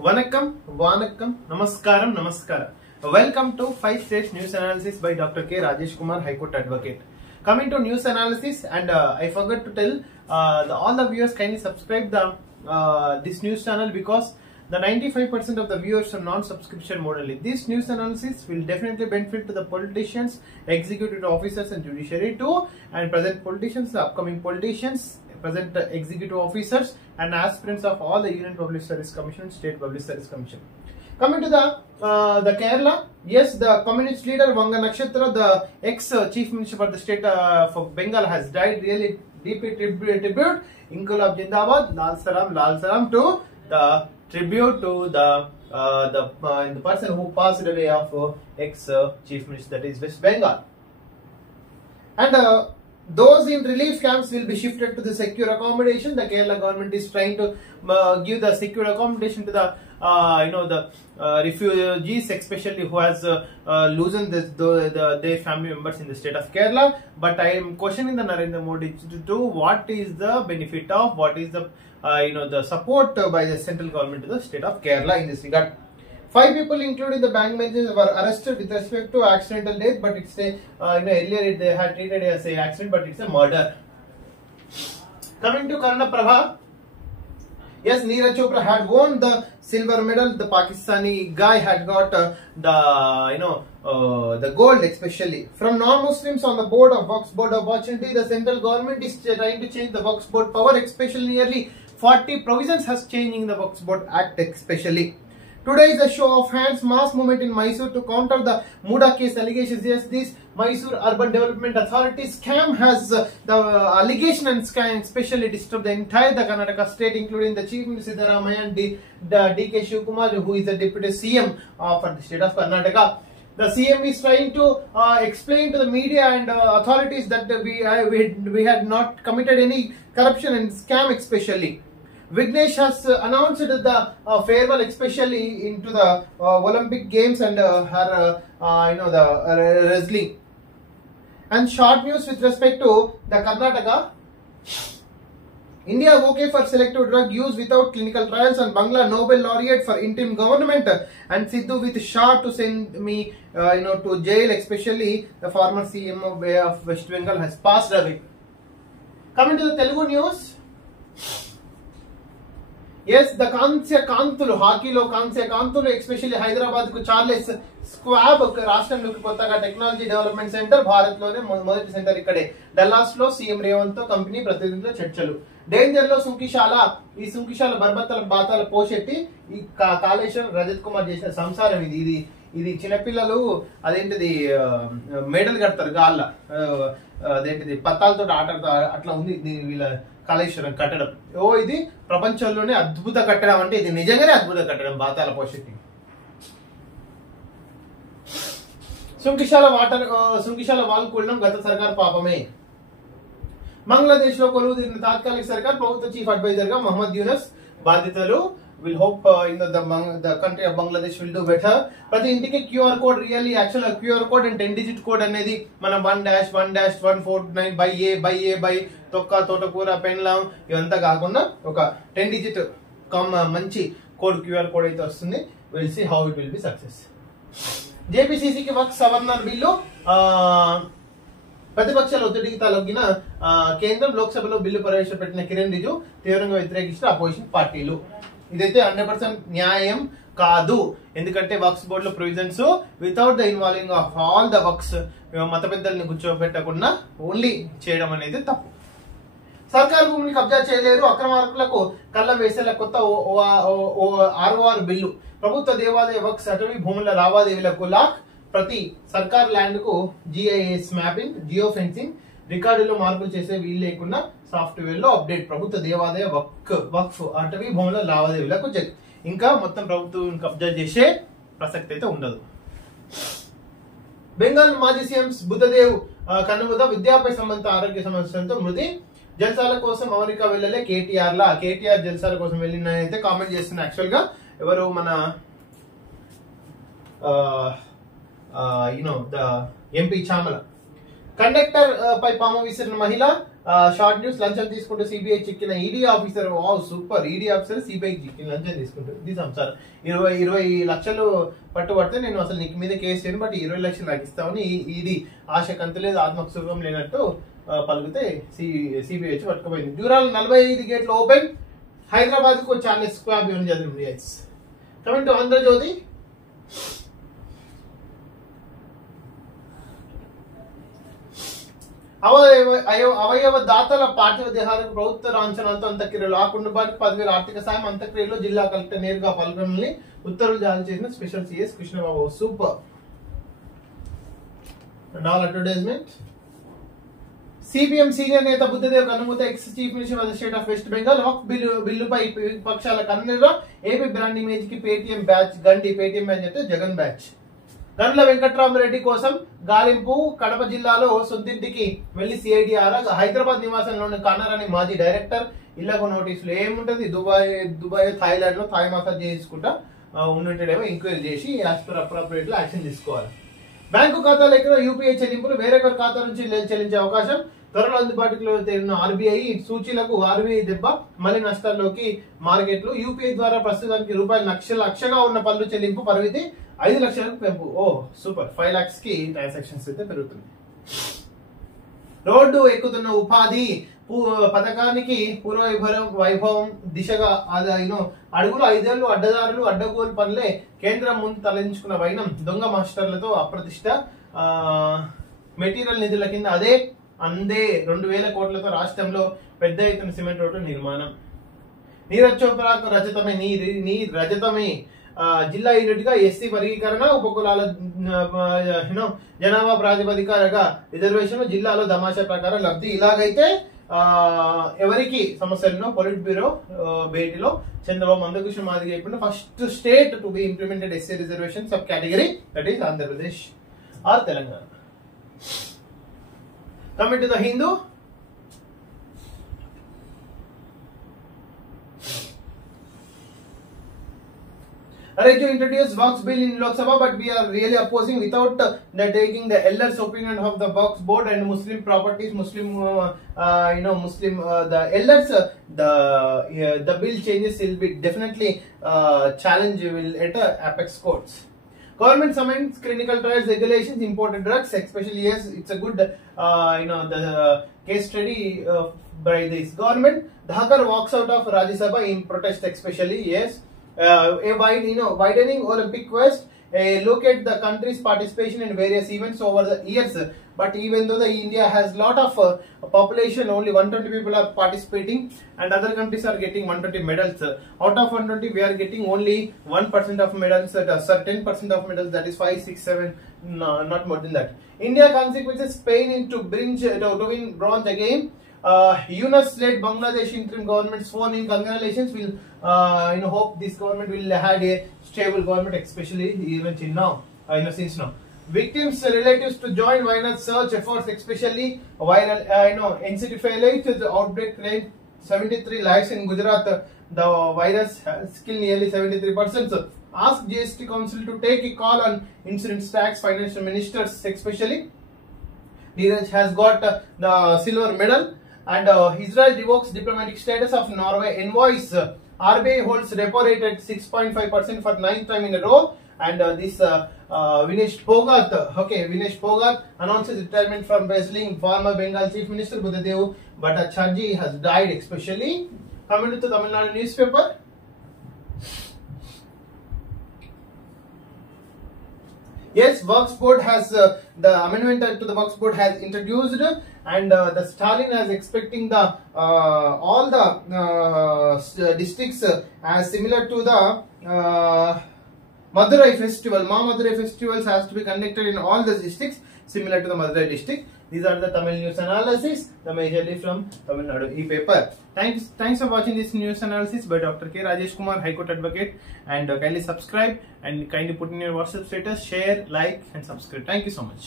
Vanakkam, Vanakkam, Namaskaram, Namaskara. Welcome to 5 States News Analysis by Dr. K. Rajesh Kumar, High Court Advocate. Coming to news analysis, and I forgot to tell all the viewers kindly subscribe this news channel because the 95% of the viewers are non-subscription mode only. This news analysis will definitely benefit to the politicians, executive officers and judiciary too, and present politicians, the upcoming politicians, present executive officers and aspirants of all the Union Public Service Commission, State Public Service Commission. Coming to the Kerala, yes, the communist leader Vanga Nakshatra, the ex-chief minister for the state of Bengal, has died. Really deeply tribute. Inqilab Jindabad, Lal Salam to the tribute to the person who passed away of ex-chief minister, that is West Bengal. And those in relief camps will be shifted to the secure accommodation. The Kerala government is trying to give the secure accommodation to the refugees, especially who has loosened their family members in the state of Kerala. But I am questioning the Narendra Modi to what is the benefit of, what is the the support by the central government to the state of Kerala in this regard. 5 people, including the bank managers, were arrested with respect to accidental death, but it's a earlier they had treated it as an accident, but it's a murder. Coming to Karna Prabha, yes, Neeraj Chopra had won the silver medal. The Pakistani guy had got the gold, especially from non-Muslims on the board of Waqf Board opportunity. The central government is trying to change the Waqf Board power, especially nearly 40 provisions has changed in the Waqf Board Act, especially. Today is a show of hands mass movement in Mysore to counter the Muda case allegations. Yes, this Mysore Urban Development Authority scam has the allegation and scam especially disturbed the entire Karnataka state, including the Chief Minister Siddaramaiah and D.K. Shivakumar, who is the Deputy CM for the state of Karnataka. The CM is trying to explain to the media and authorities that we had not committed any corruption and scam, especially. Vignesh has announced the farewell, especially into the Olympic Games and her, the wrestling. And short news with respect to the Karnataka. India okay for selective drug use without clinical trials, and Bangla Nobel laureate for interim government, and Sidhu with Shah to send me to jail, especially the former CM of West Bengal has passed away. Coming to the Telugu news. Yes, the Kansya Kantulu, Hakilo Kansya Kantulu, especially Hyderabad ku Charles Schwab Rashtralloki Kottaga Technology Development Center, Bharatloనే మొదటి సెంటర్ ఇక్కడే. డల్లాస్ లో సీఎం రేవంత్ తో కంపెనీ ప్రతినిధుల చర్చలు. డేంజర్ లో ఈ సుంకిశాల బర్బత్తల బాతాల పోషెట్టి ఈ కాళేశ్వరం రజత్ కుమార్ చేసిన సంసారం ఇది చిన్నపిల్లలు అదేంటిది మెడల్ కడతారు గాళ్ళ, అదేంటిది పత్తాలతో ఆటతో అట్లా ఉంది వీళ్ళ కాళేశ్వరం కట్టడం. ఇది ప్రపంచంలోనే అద్భుత కట్టడం, అంటే ఇది నిజంగానే అద్భుత కట్టడం. బాతాల పోషెట్టి సుంకిశాల వాల్ కూడడం గత సర్కార్ పాపమే. బంగ్లాదేశ్ లో కొలువు తీరిన తాత్కాలిక సర్కార్ ప్రభుత్వ చీఫ్ అడ్వైజర్ గా మహమ్మద్ యూనస్ బాధ్యతలు. We'll hope the country of Bangladesh will do better. ప్రతి ఇంటికి QR code, really actual QR code and 10 digit code అనేది మనం 1-1-149 బై తొక్క తోటకూర పెన్లాం ఇవంతా కాకుండా ఒక 10 డిజిట్ మంచి కోడ్ QR కోడ్ అయితే వస్తుంది. Will see how it will be success. జేపీసీసీకి వక్ఫ్ సవరణ బిల్లు ప్రతిపక్షాల ఒత్తిడికి తలొగ్గిన కేంద్రం. లోక్సభలో బిల్లు ప్రవేశపెట్టిన కిరణ్ రిజిజు తీవ్రంగా వ్యతిరేకించిన అపోజిషన్ పార్టీలు. ఇదైతే 100% న్యాయం కాదు, ఎందుకంటే వక్ఫ్ బోర్డులో provisions without the involving of all the Waqfs, మత పెద్దల్ని కూర్చోబెట్టకుండా ఓన్లీ చేయడం అనేది తప్పు. సర్కారు భూమిని కబ్జా చేయలేరు, అక్రమార్కులకు కళ్ళ వేసేలా కొత్త ROR బిల్లు. ప్రభుత్వ దేవాదాయ వక్ఫ్ అటవీ భూముల లావాదేవీలకు లాక్. ప్రతి సర్కార్ ల్యాండ్ కు GIS మ్యాపింగ్, జియో ఫెన్సింగ్, రికార్డులో మార్పులు చేసే వీలు లేకుండా సాఫ్ట్వేర్ లో అప్డేట్. ప్రభుత్వ దేవాదాయ వక్ఫ్ అటవీ భూముల లావాదేవీలకు చెక్. ఇంకా మొత్తం ప్రభుత్వం కబ్జా చేసే ప్రసక్తి అయితే ఉండదు. బెంగాల్ మాజీ సీఎం బుద్ధదేవ్ కన్నుమూత. విద్యాపై సంబంధిత ఆరోగ్య సమస్యలతో మృతి. జల్సాల కోసం అమెరికా వెళ్ళలే కేటీఆర్ జల్సాల కోసం వెళ్ళినైతే కామెంట్ చేస్తున్నారు. యాక్చువల్ గా ఎవరు మన ద ఎంపీ చామల. కండక్టర్ పై పాము విసిరిన మహిళ షార్ట్ న్యూస్ లంచం తీసుకుంటూ సిబిఐ చిక్కిన ED officer. Wow super, ED officer CBI చిక్కిన లంచం తీసుకుంటారు. ఇది సంసార్ 20 లక్షలు పట్టుబడితే నేను అసలు నీకు మీద కేసు చేయను, బట్ 20 లక్షలు నాకు ఇస్తామని ఈడీ ఆశ కంతులేదు ఆత్మకు సుఖం లేనట్టు పలికితే సిబిఐ వచ్చి పట్టుకుపోయింది. డ్యూరాల్ 45 గేట్లు ఓపెన్, హైదరాబాద్ కు channels reacts. Coming to Andhrajyothi. అవయవ దాతల పార్థివ దేహాలకు ప్రభుత్వ లాంఛనాలతో అంత్యక్రియలు. ఆ కుటుంబానికి 10,000 ఆర్థిక సాయం. అంత్యక్రియలో జిల్లా కలెక్టర్ నేరుగా పాల్గొనాలని ఉత్తర్వులు జారీ చేసిన special CS Krishnababu. Super. Advertisement. CPM senior నేత బుద్ధదేవ్ కనుమూత ex chief minister of the state of West Bengal. Waqf బిల్లుపై విపక్షాల కన్నెర. ఏపీ బ్రాండ్ ఇమేజ్ కి పేటిఎం బ్యాచ్ గండి. పేటిఎం బ్యాచ్ అంటే జగన్ బ్యాచ్. గండ్ల వెంకట్రామరెడ్డి కోసం గాలింపు. కడప జిల్లాలో సొంతింటికి వెళ్లి సిఐడి ఆరా. హైదరాబాద్ నివాసంలోని కానరాని మాజీ డైరెక్టర్ ఇళ్లకు నోటీసులు. ఏముంటది, దుబాయ్ థాయిలాండ్ లో థాయ్ మసాజ్ చేసుకుంటా ఉన్నట్టేమో ఎంక్వైరీ చేసి యాజ్ పర్ అప్రోప్రియేట్ లో యాక్షన్ తీసుకోవాలి. బ్యాంకు ఖాతాలో ఎక్కడ యూపీఐ చెల్లింపులు వేరొకరి ఖాతా నుంచి చెల్లించే అవకాశం. త్వరలో అందుబాటులో తేలిన ఆర్బీఐ సూచీలకు. ఆర్బీఐ దెబ్బ మళ్ళీ నష్టాల్లోకి మార్కెట్లు. యూపీఐ ద్వారా ప్రస్తుతానికి రూపాయలు లక్షగా ఉన్న పన్ను చెల్లింపు పరిమితి 5 లక్షలకు పెంపు. ఓ సూపర్, 5 lakhs కి ట్రాన్సాక్షన్స్ అయితే పెరుగుతుంది. రోడ్డు ఎక్కుతున్న ఉపాధి పథకానికి వైభవం దిశగా అడుగులు. 5 ఏళ్లు అడ్డదారులు అడ్డగోలు పనులే కేంద్రం ముందు తలెంచుకున్న వైనం. దొంగ మాస్టర్లతో అప్రతిష్ట. మెటీరియల్ నిధుల కింద అందే 2,000 కోట్లతో రాష్ట్రంలో పెద్ద ఎత్తున సిమెంట్ రోడ్డు నిర్మాణం. నీరజ్ చోప్రాకు రజతమే. నీ రజతమే. జిల్లా యూనిట్ గా ఎస్సీ వర్గీకరణ. ఉపకులాల జనాభా ప్రాతిపదికగా రిజర్వేషన్. జిల్లాలో దమాషా ప్రకారం లబ్ధి. ఇలాగైతే ఎవరికి సమస్యలను పొలిట్ బ్యూరో భేటీలో చంద్రబాబు మందకృష్ణ మాదిరి చెప్పిన first state to be implemented SC reservation sub category, that is Andhra Pradesh ఆర్ Telangana. Coming to the Hindu. Arranged to introduce Waqf bill in Lok Sabha, but we are really opposing without taking the elders' opinion of the Waqf board and Muslim properties. The elders, the bill changes will be definitely challenge will enter apex courts. Government summons clinical trials regulations, imported drugs, especially. Yes, it's a good, the case study by this government. Dhakar walks out of Rajya Sabha in protest, especially. Yes, widening Olympic Quest. Look at the country's participation in various events over the years. But even though India has lot of population, only 120 people are participating, and other countries are getting 120 medals. Out of 120, we are getting only 1% of medals. 10% of medals, that is 5, 6, 7, no, not more than that. India consequences Spain into to win bronze again. Yunus-led Bangladesh interim government sworn in. Congratulations. We'll hope this government will have a stable government, especially even now. Since now. Victims' relatives to join Wayanad search efforts, especially viral. Encephalitis the outbreak claimed 73 lives in Gujarat. The virus has killed nearly 73%. Ask GST Council to take a call on insurance tax. Financial ministers, especially. Neeraj has got the silver medal. And Israel revokes diplomatic status of Norway envoys. RBI holds repo rate at 6.5% for 9th time in a row. And this Vinesh Phogat announces retirement from wrestling. Former Bengal Chief Minister Buddhadev Bhattacharjee has died, especially. Coming to the Tamil Nadu newspaper. Yes, Waqf board has the amendment to the Waqf board has introduced, and the Stalin is expecting the all the districts as similar to the Madurai festival. Madurai festivals has to be conducted in all the districts similar to the Madurai district. These are the Tamil news analysis, the majorly from Tamil Nadu e-paper. Thanks for watching this news analysis by Dr. K. Rajesh Kumar, High Court Advocate, and kindly subscribe and kindly put in your WhatsApp status, share, like and subscribe. Thank you so much.